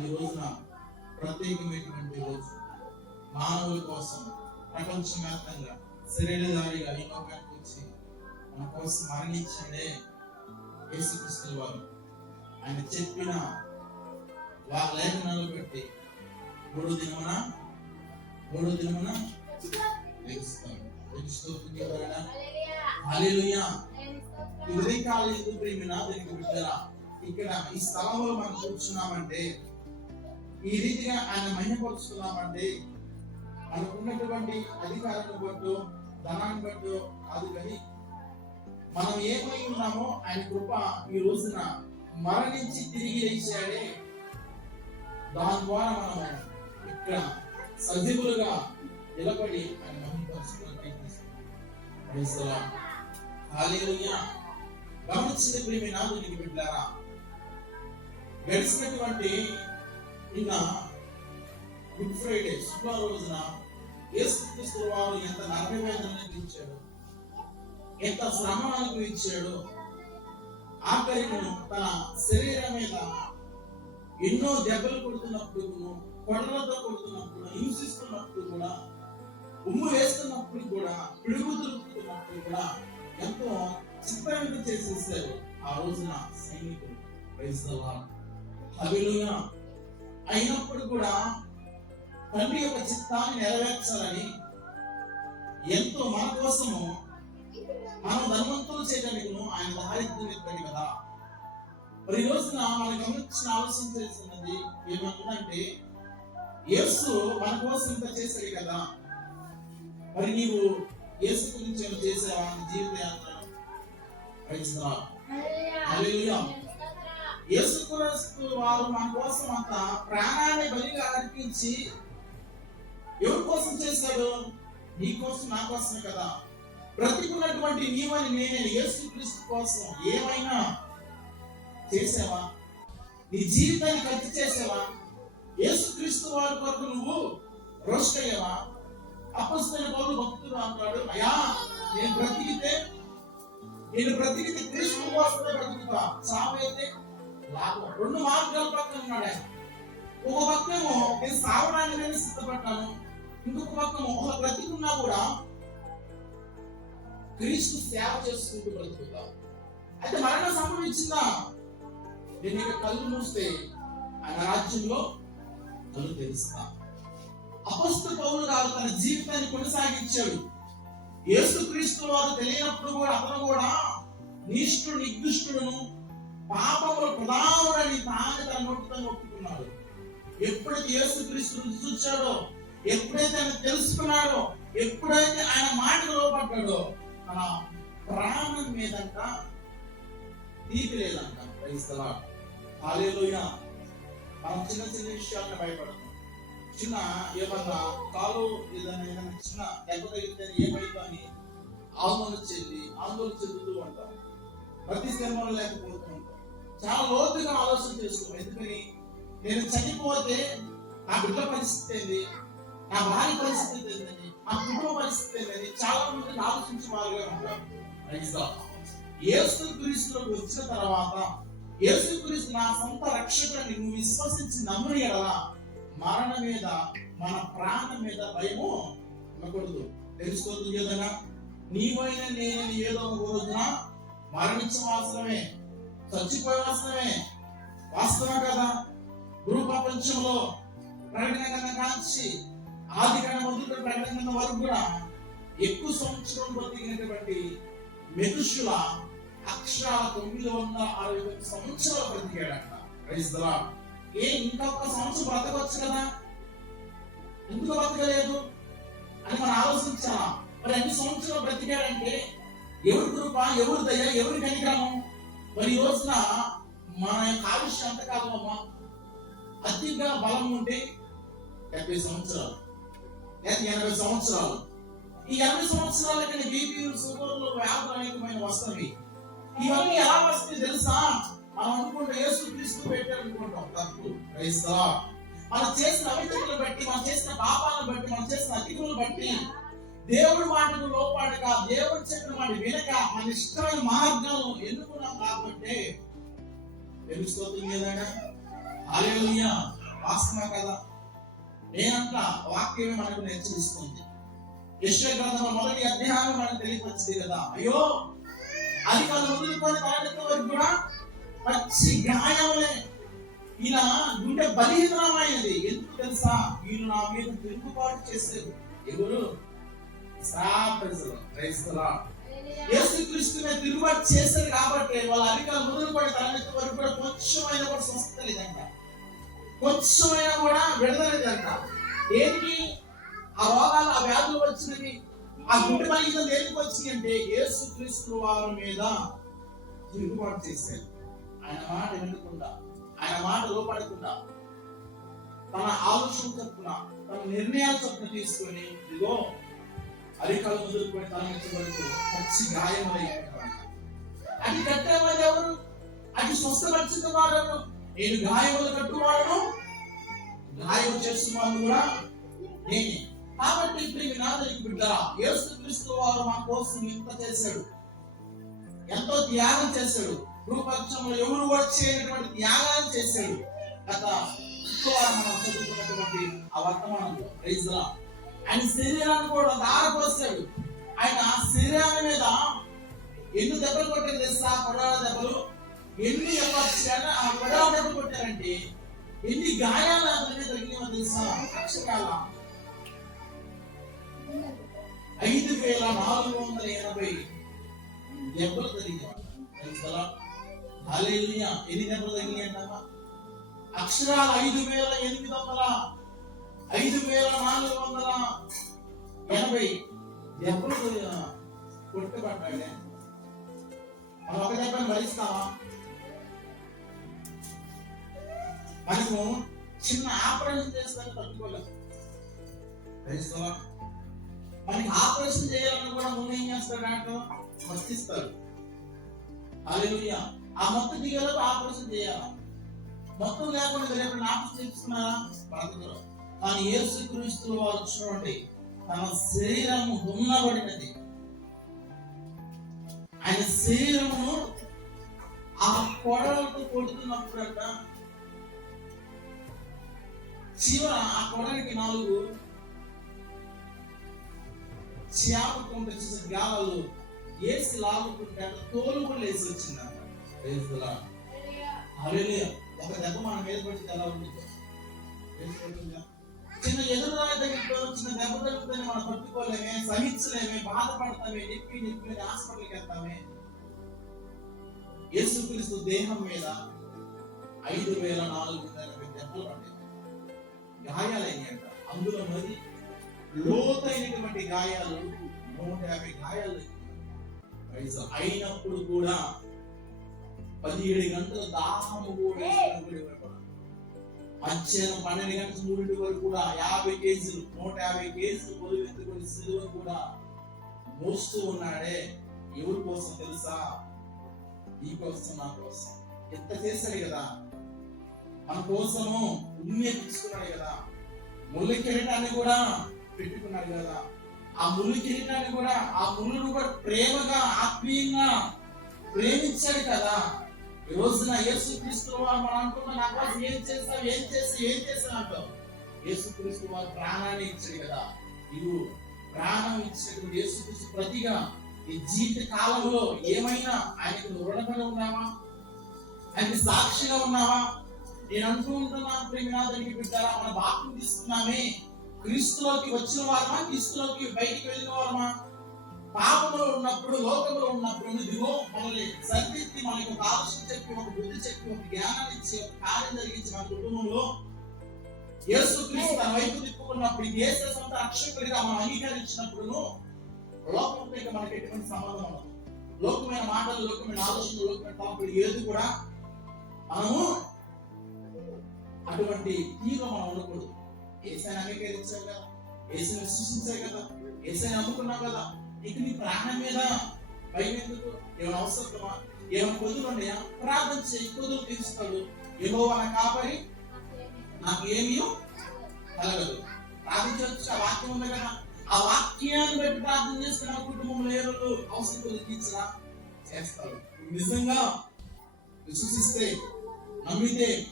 ఈ రోజున ప్రత్యేకమైనటువంటి రోజు. మానవుల కోసం ప్రపంచవ్యాప్తంగా శరీరధారిగా ఈ లోకానికి వచ్చి మన కోసం మరణించండే యేసుక్రీస్తు వారు. ఆయన చెప్పిన లేఖనాలు బట్టి మూడో దినమున లెగుస్తాడు. హల్లెలూయా. ఈ ఉదయకాల యందు ప్రియమైన దేవుని బిడ్డలారా, ఇక్కడ ఈ స్థలంలో మనం కూర్చున్నామంటే, ఈ రీతిగా ఆయన మహిమపరుస్తున్నామంటే మనకున్నటువంటి అధికారాన్ని బట్టో ధనాన్ని బట్టో కాదు, కానీ మనం ఏమై ఉన్నామో ఆయన కృప ఈ రోజున మరణించి తిరిగి లేచాడే, దాని ద్వారా మనం ఇక్కడ సజీవులుగా నిలబడి ఆయన మహిమపరుస్తున్న ప్రయత్నిస్తున్నాం. హల్లెలూయా. గమనించిన ప్రియమైన దేవుని బిడ్డలారా, గడిచినటువంటి నిన్న గుడ్ ఫ్రైడే శుక్రవారం రోజున యేసుక్రీస్తు వారు ఎంత నరకవేదన అనుభవించాడు, ఎంత శ్రమ అనుభవించాడు, ఆఖరికి తన శరీరం మీద ఎన్నో దెబ్బలు కొడుతున్నప్పుడు, కొడలతో కొడుతున్నప్పుడు, హింసిస్తున్నప్పుడు కూడా, ఉమ్ము వేస్తున్నప్పుడు కూడా, పిడుగు దొరుకుతున్నప్పుడు కూడా ఎంతో చిత్రవింత చేసేసారు ఆ రోజున సైనికులు. Praise the Lord. హల్లెలూయా. అయినప్పుడు కూడా తండ్రి యొక్క చిత్తాన్ని నెరవేర్చాలని ఎంతో మన కోసము మనం ధర్మంతులు చేయడానికి ఆయన దారిద్ర్యం ఎత్తాడు కదా. మరి రోజున మనం గమనించిన ఆలోచించాల్సినది ఏమంటుందంటే, యేసు మన కోసం ఇంత చేశాడు కదా, మరి నీవు యేసు గురించి ఏమైనా చేసావా జీవిత యాత్ర? Praise the Lord. హల్లెలూయా. యేసుక్రీస్తు వారు మన కోసం అంత ప్రాణాన్ని బలిగా అర్పించి ఎవరి కోసం చేశాడు? నీ కోసం, నా కోసమే కదా. బ్రతికున్నటువంటి నీవని నేనే యేసుక్రీస్తు కోసం ఏమైనా చేసావా? నీ జీవితాన్ని ఖర్చు చేసావా? యేసుక్రీస్తు వారి కొరకు నువ్వు రోస్ట్ అయ్యావా? అపొస్తలుడైన పౌలు భక్తుడు అంటాడు, అయ్యా నేను బ్రతికితే క్రీస్తు కోసమే బ్రతుకుతా, చావైతే లాభం. రెండు మార్గాల పక్కన ఉన్నాడు ఆయన. ఒక పక్కమో నేను సావడానికి నేను సిద్ధపడ్డాను, ఇంకొక పక్కమో ఒక బ్రతికున్నా కూడా క్రీస్తు సేవ చేసుకుంటూ బ్రతుకుతా. అయితే మరణం సంభవించిందా? నేను ఇక కళ్ళు మూస్తే ఆయన రాజ్యంలో కళ్ళు తెరుస్తా. అపొస్తలుడు పౌలు గారు తన జీవితాన్ని కొనసాగించాడు. యేసుక్రీస్తు వారు తెలియనప్పుడు కూడా అతను కూడా నిష్ఠుడు, నికృష్టుడును, పాపములు ప్రధానుడని తాను తన నోటితో ఒప్పుకున్నాడు. ఎప్పుడైతే యేసుక్రీస్తు రుచి చూచాడో, ఎప్పుడైతే ఆయన తెలుసుకున్నాడో, ఎప్పుడైతే ఆయన మాటలు లోపడ్డాడో, తన ప్రాణం మీదంట తీపి లేదంట. Praise the Lord. హల్లెలూయా. మనం చిన్న చిన్న విషయాలను భయపడతాం. చిన్న ఏమన్నా కాలు ఏదైనా చిన్న దెబ్బ తగిలితే ఏమైందో అని ఆందోళన చెందుతూ ఉంటాం. ప్రతి శ్రమలు లేకపోతూ ఉంటాం. చాలా లోతుగా ఆలోచన చేసుకోం. ఎందుకని నేను చనిపోతే నా బిడ్డ పరిస్థితి ఏంది, నా భార్య పరిస్థితి ఏంటని, నా కుటుంబ పరిస్థితి ఏంటని చాలా మంది ఆలోచించే వారుగా ఉంటారు. యేసుక్రీస్తులోకి వచ్చిన తర్వాత యేసుక్రీస్తు నా సొంత రక్షకుడిని నువ్వు విశ్వసించి నమ్ముని ఎడలా మరణం మీద, మన ప్రాణం మీద భయము ఉండకూడదు. తెలుసుకోవద్దు కదా, నీవైనా నేనైనా ఏదో ఒక రోజున మరణించవలసమే, చచ్చిపోవలసమే. వాస్తవం కదా. గురు ప్రపంచంలో ప్రకటన కన్నా కాంచి ఆది కన్నా మొదలు ప్రకటన వరకు కూడా ఎక్కువ సంవత్సరం బతికినటువంటి మెతుషుల అక్షరాల 960 సంవత్సరాలు బ్రతికాడంట. Praise the lord. ఇంకొక సంవత్సరం బ్రతకొచ్చు కదా, ఎందుకు బ్రతకలేదు అని మనం ఆలోచించాలా? మరి అన్ని సంవత్సరాలు బ్రతికాడంటే ఎవరి కృప, ఎవరి దయ, ఎవరి కనికరము? మరి ఈ రోజున మన యొక్క ఆయుష్ ఎంతకాలం అమ్మా? అతిగా బలం ఉంటే 70 సంవత్సరాలు లేదా 80 సంవత్సరాలు. ఈ 80 సంవత్సరాల కన్నా బీపీలు, షుగర్లు, వ్యాధులు అనేకమైన వస్తవి. ఇవన్నీ ఎలా వస్తాయి తెలుసా? మనం అనుకుంటే యేసుక్రీస్తు పెట్టారు అనుకుంటాం. తప్పు. Praise the lord. మనం చేసిన అవిధులను బట్టి, మనం చేసిన పాపాలను బట్టి, మనం చేసిన అతిథులను బట్టి, దేవుడి మాటకు లోపాటుక, దేవుడు చెప్పిన మాట వినక మన ఇష్టమైన మార్గాలు ఎన్నుకున్నాం కాబట్టి తెలుస్తుంది. హల్లెలూయా. వాస్తవా కదా? నేనంట వాక్యమే మనకు హెచ్చరిస్తుంది. యెషయా గ్రంథంలో మొదటి అధ్యాయం మనకు తెలియపరిచింది కదా, అయ్యో అది కళ్ళు వదులుకొని తలెత్తే వరకు కూడా పచ్చి గాయములే, ఈయన గుండె బలహీనమైనది. ఎందుకు తెలుసా? వీళ్ళు నా మీద తిరుగుబాటు చేసేది ఎవరు? యేసుక్రీస్తు మీద తిరుగుబాటు చేశారు కాబట్టి వాళ్ళ అధికారులు మొదలుకొని తలెత్తే వరకు కూడా కొంచెమైనా కూడా స్వస్థత లేదంట, కొంచెమైనా కూడా విడుదల లేదంట. ఏంటి ఆ రోగాలు, ఆ వ్యాధులు వచ్చినవి, ఆ గుండె బలహీనత ఎందుకు వచ్చింది అంటే యేసుక్రీస్తు వారి మీద తిరుగుబాటు చేశారు. ఆయన మాట వినకుండా, ఆయన మాట లోపడకుండా, తన ఆలోచన చొప్పున, తన నిర్ణయాల చొప్పున తీసుకొని ఇదిగో అరికాలు మొదలుకొని తల వరకు పచ్చి గాయమైపోయిన అది కట్టేవాడు ఎవరు? అది స్వస్థపరిచిన వాడు ఎవరు? నేను గాయములు కట్టువాడను, గాయం చేస్తున్న కూడా నేనే. కాబట్టి ఇప్పుడు మీ నాదరికి బిడ్డరా, యేసుక్రీస్తు వారు మా కోసం ఇంత చేశాడు, ఎంతో త్యాగం చేశాడు. భూపక్షంలో ఎవరు వచ్చేటువంటి త్యాగాన్ని చేశాడు. గత మనం చదువుకున్నటువంటి ఆ వర్తమానంలో ప్రైజ్లా ఆయన శరీరాన్ని కూడా దారపోసాడు. ఆయన శరీరాన్ని మీద ఎన్ని దెబ్బలు కొట్టారు తెలుసా? కొడాల దెబ్బలు. ఎన్ని ఆ కొడాల దెబ్బలు కొట్టారంటే ఎన్ని గాయాలు అతని మీద తగిలినో తెలుసా? అక్షరాల 5480 దెబ్బలు తగిలినవాడు. తెలుసా? హల్లెలూయా. ఎన్ని దెబ్బలు తగిలినాయంటమ్మా? అక్షరాలు 5480 దెబ్బలు కొట్టుబడ్డాడే. మనం ఒక దెబ్బని భరిస్తామా? మనము చిన్న ఆపరేషన్ చేస్తాను తట్టుకోలేము. భరిస్తావా? మనకి ఆపరేషన్ చేయాలని కూడా ముందు ఏం చేస్తాడు? మస్తిస్తాడు. హల్లెలూయా. ఆ మొత్తం దిగలకు ఆపరేషన్ చేయాలా? మొత్తం లేకుండా రేపు ఆపరేషన్ చేస్తున్నారా? బ్రతకరు. కానీ యేసుక్రీస్తు వారు చూడండి, తన శరీరము దున్నబడినది. ఆయన శరీరము ఆ కొడలతో కొడుతున్నప్పుడంట చివర ఆ కొడలికి 4 చేపకుంటే చూసే గాలాలు వేసి లాగుతుంటే తోలు కూడా వేసి వచ్చిందంట. ఒక దెబ్బ మన మీద పడితే ఎలా ఉంటుంది? చిన్న ఎదురురాయి దగ్గర వచ్చిన దెబ్బ తగ్గుతుందని మనం పట్టుకోలేమే, సహించలేమే, బాధపడతామే, నొప్పి హాస్పిటల్కి వెళ్తామే. యేసుక్రీస్తు దేహం మీద 5480 దెబ్బలు పడ్డాయి, గాయాలైనాయంట. అందులో మరి లోతైనటువంటి గాయాలు 150 గాయాలు అయినప్పుడు కూడా 17 గంటల దాహము కూడా మధ్యాహ్నం 12 గంటల 3 వరకు కూడా 50 కేజీలు 150 కేజీలు పొలువెత్తుకొని సిలువ కూడా మోస్తూ ఉన్నాడే. ఎవరి కోసం తెలుసా? ఈ కోసం, నా కోసం. ఎంత చేశాడు కదా మన కోసము. ఉమ్మె తీసుకున్నాడు కదా, ముళ్ళు కిరీటాన్ని కూడా పెట్టుకున్నాడు కదా. ఆ ముళ్ళు కిరీటాన్ని కూడా, ఆ ముళ్ళను కూడా ప్రేమగా, ఆత్మీయంగా ప్రేమించాడు కదా. ఈ రోజున యేసుక్రీస్తు వారు మనం అనుకున్న నా కోసం ఏం చేస్తా అంటాం. యేసుక్రీస్తు వారు ప్రాణాన్ని ఇచ్చాడు కదా. ఇది ప్రాణం ఇచ్చినటువంటి యేసుక్రీస్తు ప్రతిగా ఈ జీవిత కాలంలో ఏమైనా ఆయనకు రుణపడి ఉన్నావా? ఆయనకి సాక్షిగా ఉన్నావా? నేను అంటూ ఉంటున్నాను ప్రేమినాథునికి బిడ్డారా, మన బాప్తిసం తీసుకున్నామే, క్రీస్తులోకి వచ్చిన వారమా, క్రీస్తులోకి బయటికి వెళ్ళిన వారమా? పాపంలో ఉన్నప్పుడు, లోకంలో ఉన్నప్పుడు ఇదిగో మనల్ని సరిదిద్ది, మనకి ఒక ఆలోచన చెప్పి, ఒక బుద్ధి చెప్పి, ఒక జ్ఞానాన్ని ఇచ్చి, ఒక కార్యం జరిగించి మన కుటుంబంలో యేసుక్రీస్తు తన వైపు తిప్పుకున్నప్పుడు, యేసు సొంత రక్షకుడిగా మనం అంగీకరించినప్పుడు లోకంతో ఇక మనకి ఎటువంటి సంబంధం ఉండదు. లోకమైన మాటలు, లోకమైన ఆలోచనలు, లోకమైన తలంపులు ఏది కూడా మనము అటువంటి తీరు మనం ఉండకూడదు. యేసుని అంగీకరించావు కదా, యేసుని విశ్వసించావు కదా, యేసుని నమ్ముకున్నావు కదా, ఇక నీ ప్రాణం మీద భయం ఎందుకు? ఏమైనా అవసరమా? ఏమైనా కొద్దులు ఉన్నాయా? ప్రార్థన చేయి, కొద్దులు తీరుస్తాడు. యెహోవా నా కాపరి, నాకు ఏమీ కలగదు. ప్రార్థించవచ్చు. ఆ వాక్యం ఉంది కదా, ఆ వాక్యాన్ని బట్టి ప్రార్థన చేస్తున్న కుటుంబంలో ఏ రోజు అవసరం తీర్చరా చేస్తారు. నిజంగా విశ్వసిస్తే, నమ్మితే